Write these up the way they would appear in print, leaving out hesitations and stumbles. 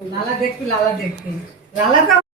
লালা দেখতে লালা দেখতে লালা তো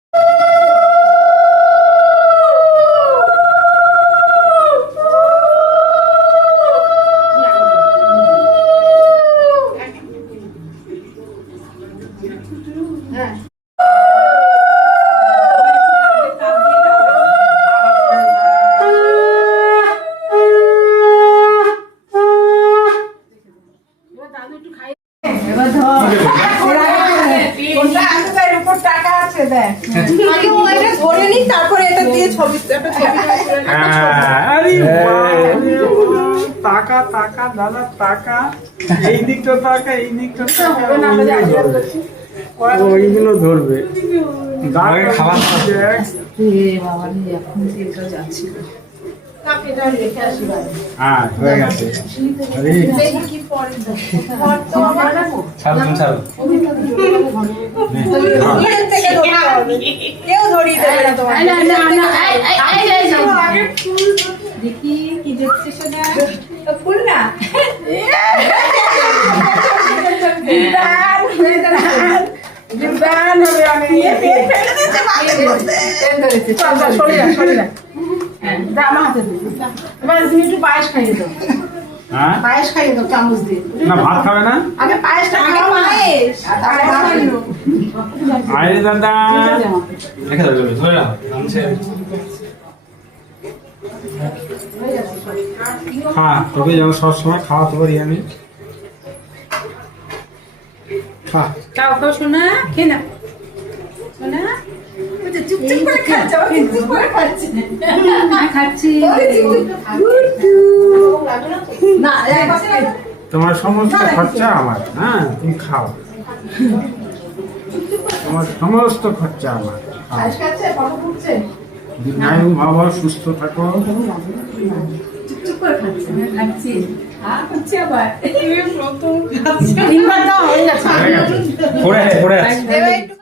টাকা টাকা দাদা টাকা এই দিকটা টাকা এই দিকটা ওইগুলো ধরবে খাবার হ্যাঁ হয়ে গেছে কেউ ধরিয়ে দেবে না তোমার দেখি কি দেখছে সোনা ফুল না দিবান হবে আমি পেট ফেলে দিতে ধরেছে চল চল সরে যা দা আমার হাতে দে এবার তুমি একটু পায়েস খাইয়ে দাও হ্যাঁ পায়েস খাইয়ে দাও চামচ দিয়ে না ভাত খাবে না আগে পায়েসটা খাও পায়েস আরে দাদা রেখে দাও ধরে নাও গামছা হ্যাঁ তোকে যেন সবসময় খাওয়াতে পারি আমি খা খাও খাও সোনা খেয়ে নাও সোনা চুপচুপ করে খাচ্ছে চুপচুপ করে খাচ্ছে খাচ্ছি না তোমার সমস্ত খরচা আমার হ্যাঁ তুমি খাও তোমার সমস্ত খরচা আমার দীর্ঘায়ু ভাবো সুস্থ থাকো চুপচুপ করে খাচ্ছে খাচ্ছি আর খাচ্ছি আবার প্রথম খাচ্ছি তিনবার দাও হয়ে গেছে পড়ে